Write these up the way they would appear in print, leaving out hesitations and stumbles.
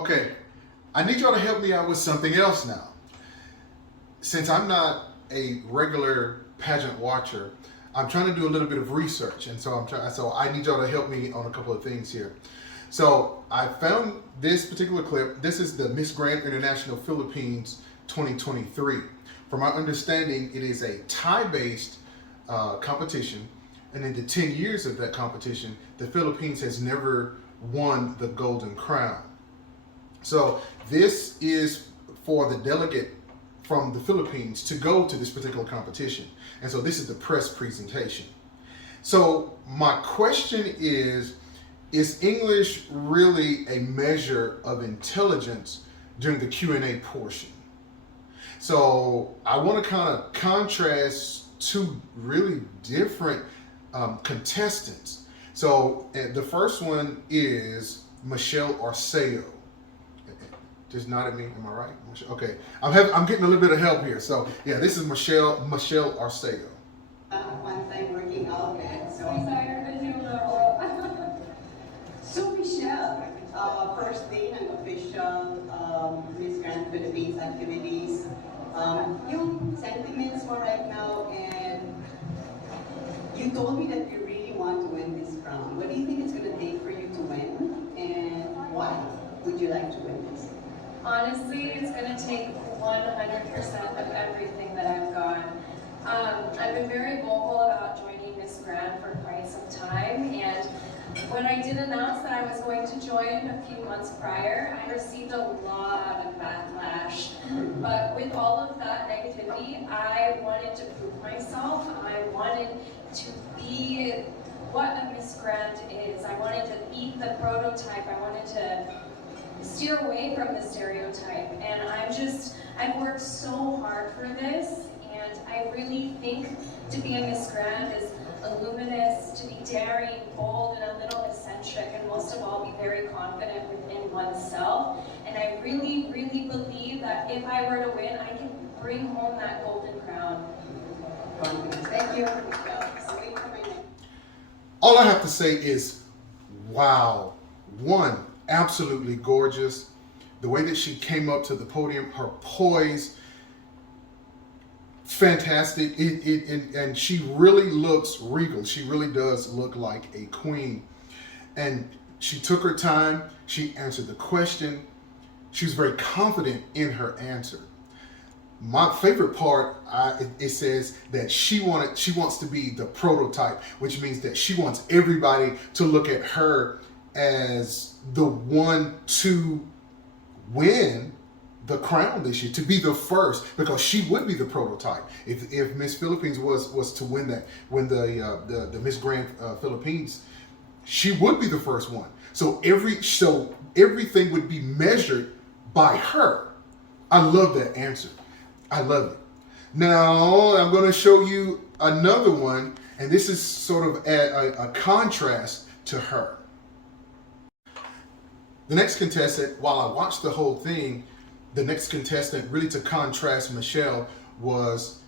Okay, I need y'all to help me out with something else now. Since I'm not a regular pageant watcher, I'm trying to do a little bit of research, and so I need y'all to help me on a couple of things here. So I found this particular clip. This is the Miss Grand International Philippines 2023. From my understanding, it is a tie-based competition, and in the 10 years of that competition, the Philippines has never won the Golden Crown. So this is for the delegate from the Philippines to go to this particular competition. And so this is the press presentation. So my question is English really a measure of intelligence during the Q&A portion? So I want to kind of contrast two really different contestants. So the first one is Michelle Arceo. Just nod at me. Am I right? Okay. I'm getting a little bit of help here. So yeah, this is Michelle Arceo. One time working out there. So Michelle, first day ng official Miss Grand Philippines activities. Yung sentiments mo right now, and you told me that you really want to win this crown. What do you think it's going to take for you to win, and why would you like to win this? Honestly, it's going to take 100% of everything that I've got. I've been very vocal about joining Miss Grand for quite some time, and when I did announce that I was going to join a few months prior, I received a lot of backlash. But with all of that negativity, I wanted to prove myself. I wanted to be what a Miss Grand is. I wanted to beat the prototype. I wanted to steer away from the stereotype, and I've worked so hard for this, and I really think to be a Miss Grand is luminous, to be daring, bold, and a little eccentric, and most of all be very confident within oneself. And I really, really believe that if I were to win, I can bring home that golden crown. Thank you. All I have to say is, wow. One, absolutely gorgeous. The way that she came up to the podium, her poise, fantastic. And she really looks regal. She really does look like a queen. And she took her time. She answered the question. She was very confident in her answer. My favorite part, it says that she wants to be the prototype, which means that she wants everybody to look at her as the one to win the crown this year, to be the first, because she would be the prototype if Miss Philippines was to win the Miss Grand Philippines. She would be the first one. So everything would be measured by her. I love that answer. I love it. Now I'm going to show you another one, and this is sort of a contrast to her. The next contestant, while I watched the whole thing, the next contestant, really to contrast Michelle, was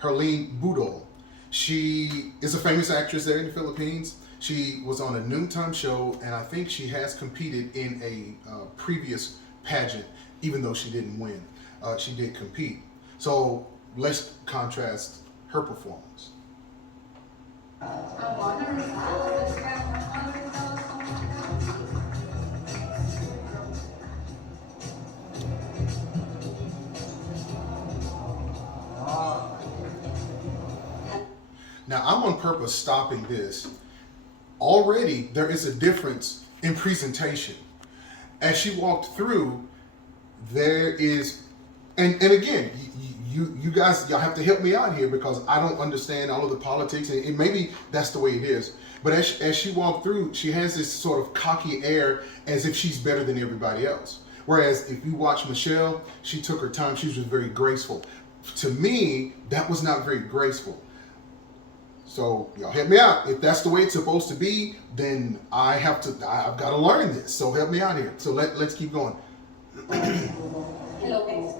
Herlene Budol. She is a famous actress there in the Philippines. She was on a noontime show, and I think she has competed in a previous pageant, even though she didn't win. She did compete. So let's contrast her performance. Now, I'm on purpose stopping this. Already, there is a difference in presentation. As she walked through, there is, and again, you guys, y'all have to help me out here because I don't understand all of the politics, and maybe that's the way it is. But as she walked through, she has this sort of cocky air as if she's better than everybody else. Whereas if you watch Michelle, she took her time, she was very graceful. To me, that was not very graceful. So y'all help me out. If that's the way it's supposed to be, then I've got to learn this. So help me out here. So let's keep going. Hello, guys.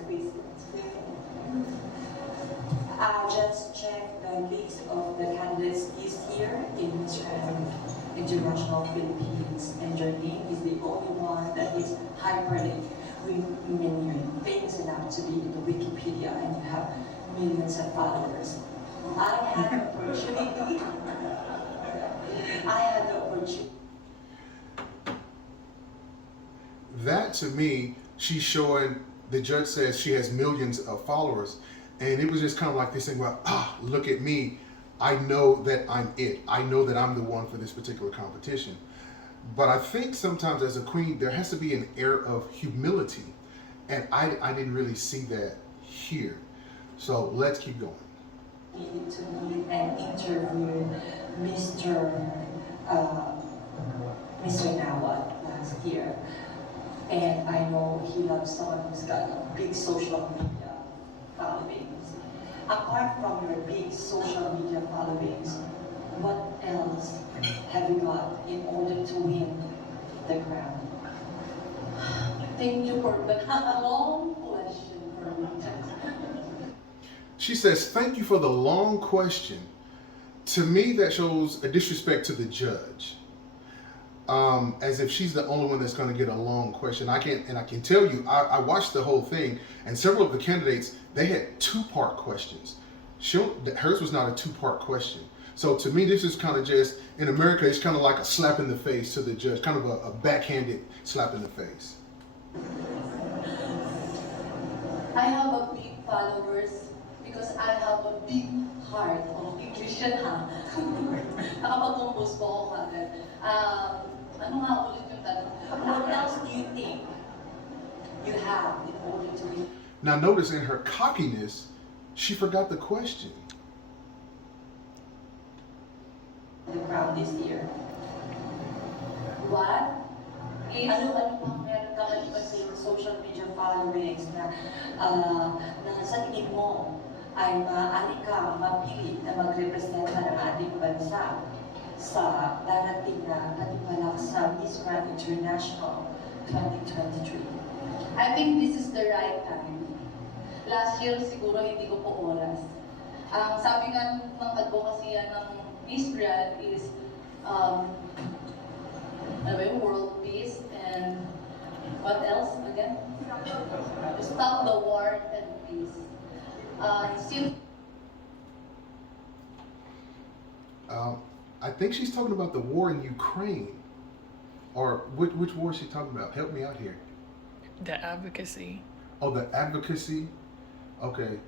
Just check the list of the candidates this year in Miss Grand International Philippines, and your name is the only one that is hyperlinked. When you're famous enough to be in the Wikipedia and you have millions of followers. I had the opportunity. I had the opportunity. That to me, she's showing, the judge says she has millions of followers. And it was just kind of like this thing, well, look at me. I know that I'm it. I know that I'm the one for this particular competition. But I think sometimes as a queen, there has to be an air of humility. And I didn't really see that here. So let's keep going. Needed to meet and interview Mr. Nawat last year. And I know he loves someone who's got a big social media followings. Apart from your big social media followings, what else have you got in order to win the crown? Thank you for the long question for me. She says, thank you for the long question. To me, that shows a disrespect to the judge. As if she's the only one that's going to get a long question. I can tell you, I watched the whole thing, and several of the candidates, they had two-part questions. Hers was not a two-part question. So to me, this is kind of just, in America, it's kind of like a slap in the face to the judge, kind of a backhanded slap in the face. I have a big followers because I have a big heart of English yan ha. Nakapag-compose po ako kagad. Ano nga ulit yung tanong? What else do you think you have in order to win? Now notice in her cockiness, she forgot the question. The crown this year. What? Ano pang meron ka maliban sa iyong social media followings na sa tingin mo ay maaari ka mapili na magrepresenta ng ating bansa sa darating na katimpalak sa Miss Grand International 2023? I think this is the right time. Last year siguro hindi ko po oras. Ang sabi nga ng advokasya ng Miss Grand is world peace and what else again? Stop the war and peace. I think she's talking about the war in Ukraine. Or which war is she talking about? Help me out here. The advocacy. Oh, the advocacy? Okay.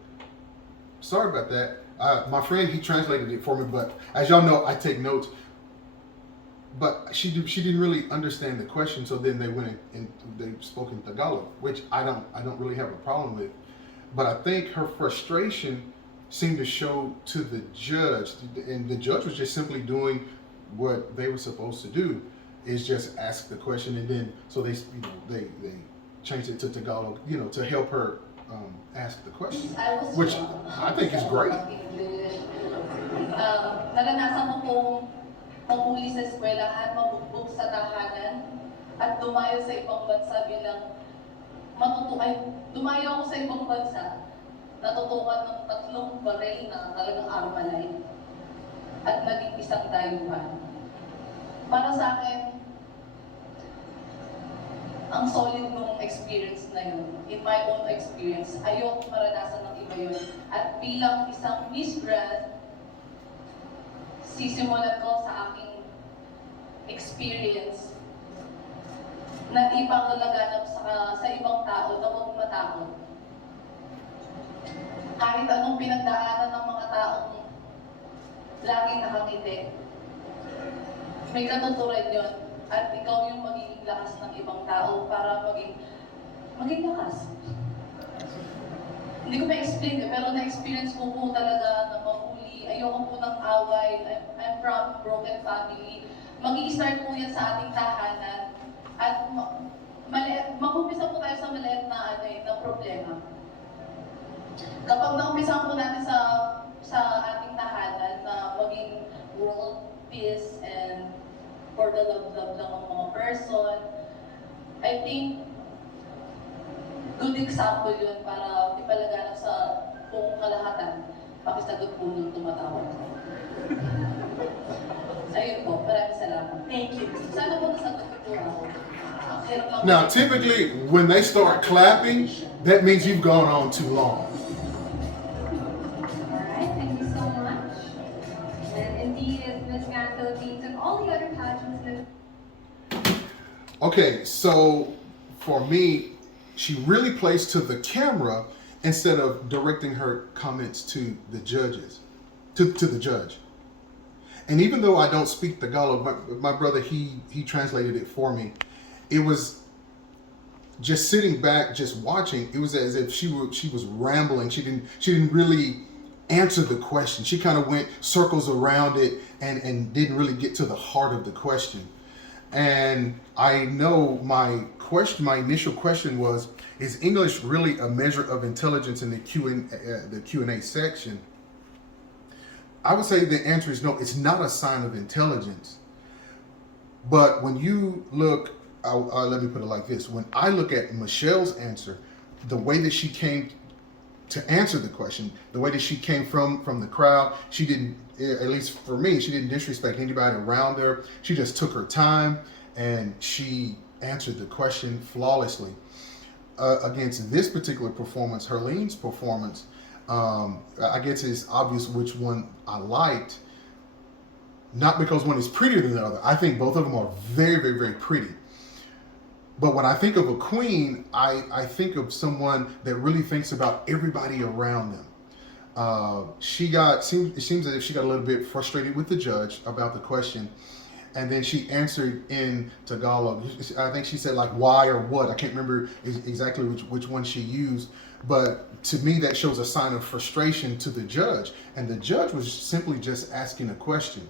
Sorry about that. My friend, he translated it for me, but as y'all know, I take notes. But she didn't really understand the question, so then they went and they spoke in Tagalog, which I don't really have a problem with. But I think her frustration seemed to show to the judge, and the judge was just simply doing what they were supposed to do, is just ask the question, and then so they changed it to Tagalog, to help her ask the question, which I think is great. Naranasan ko pong mahuli sa eskwelahan, mabugbog sa tahanan, at dumayo sa ibang bansa bilang dumayo ako sa ibang bansa, natutukan ng 3 baril na talagang armalite, at naging isang dayuhan. Para sa akin, ang solid nung experience na yun. In my own experience, ayoko maranasan ng iba yun. At bilang isang Miss Grand, sisimulan ko sa aking experience na ipangalaganap sa ibang tao na huwag matakot. Kahit anong pinagdaanan ng mga taong laging nakangiti, may katuturan yun. At ikaw yung magiging lakas ng ibang tao para maging lakas. Hindi ko ma-explain pero na-experience ko po talaga na mahuli. Ayoko po ng away. I'm from broken family. Mag-i-start po yan sa ating tahanan. At mag-umpisa po tayo sa maliit na problema. Kapag na-umpisa po natin sa ating tahanan na maging world peace and for the love lang ng mga person, I think good example yun para ipalaganap sa buong kalahatan. Pakisagot po nung tumatawag. Ayun po, maraming salamat. Thank you. Sana po nasagot ko po ako. Hirap ako. Now, typically, when they start clapping, that means you've gone on too long. Alright, thank you so much. And indeed, as Miss Grand Philippines and all the other pageants that Okay, so for me, she really plays to the camera instead of directing her comments to the judges, to the judge. And even though I don't speak Tagalog, my brother, he translated it for me. It was just sitting back, just watching. It was as if she was rambling. She didn't really answer the question. She kind of went circles around it and didn't really get to the heart of the question. And I know my initial question was, is English really a measure of intelligence in the Q&A section? I would say the answer is no, it's not a sign of intelligence. But when you look, let me put it like this. When I look at Michelle's answer, the way that she came to answer the question, the way that she came from the crowd, she didn't, at least for me, she didn't disrespect anybody around her. She just took her time and she answered the question flawlessly. Against this particular performance, Herlene's performance, I guess it's obvious which one I liked. Not because one is prettier than the other. I think both of them are very, very, very pretty. But when I think of a queen, I think of someone that really thinks about everybody around them. It seems as if she got a little bit frustrated with the judge about the question, and then she answered in Tagalog. I think she said like why or what. I can't remember exactly which one she used, but to me that shows a sign of frustration to the judge, and the judge was simply just asking a question.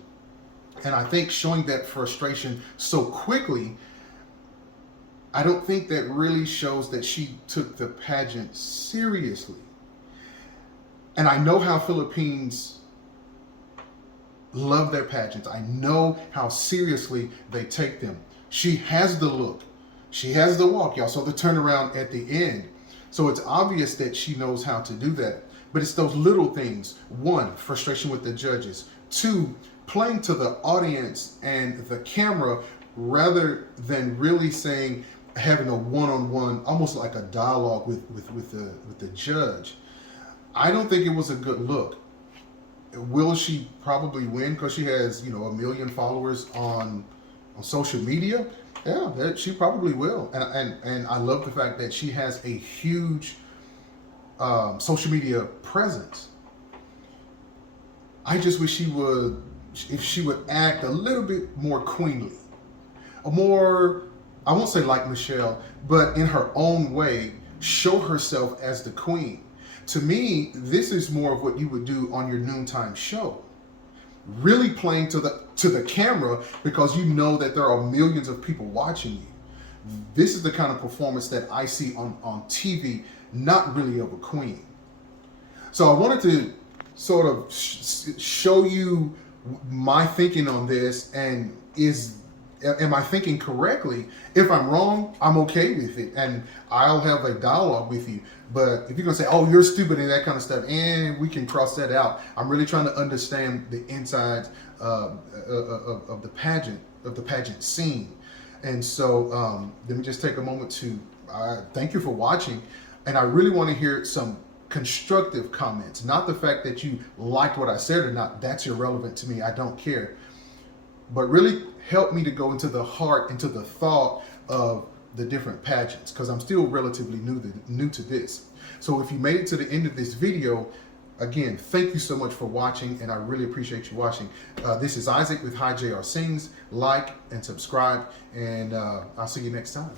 And I think showing that frustration so quickly, I don't think that really shows that she took the pageant seriously. And I know how Philippines love their pageants. I know how seriously they take them. She has the look. She has the walk, y'all. So the turnaround at the end. So it's obvious that she knows how to do that. But it's those little things. One, frustration with the judges. Two, playing to the audience and the camera rather than really saying, having a one-on-one, almost like a dialogue with the judge. I don't think it was a good look. Will she probably win because she has, 1 million followers on social media? Yeah, she probably will. And I love the fact that she has a huge social media presence. I just wish if she would act a little bit more queenly, more, I won't say like Michelle, but in her own way, show herself as the queen. To me, this is more of what you would do on your noontime show. Really playing to the camera because you know that there are millions of people watching you. This is the kind of performance that I see on TV, not really of a queen. So I wanted to sort of show you my thinking on this, and am I thinking correctly? If I'm wrong, I'm okay with it, and I'll have a dialogue with you. But if you're gonna say, "Oh, you're stupid" and that kind of stuff, and we can cross that out. I'm really trying to understand the insides of the pageant scene. And so let me just take a moment to thank you for watching, and I really want to hear some constructive comments, not the fact that you liked what I said or not. That's irrelevant to me. I don't care. But really help me to go into the heart, into the thought of the different pageants, because I'm still relatively new to this. So if you made it to the end of this video, again, thank you so much for watching, and I really appreciate you watching. This is Isaac with Hi JR Sings. Like and subscribe, and I'll see you next time.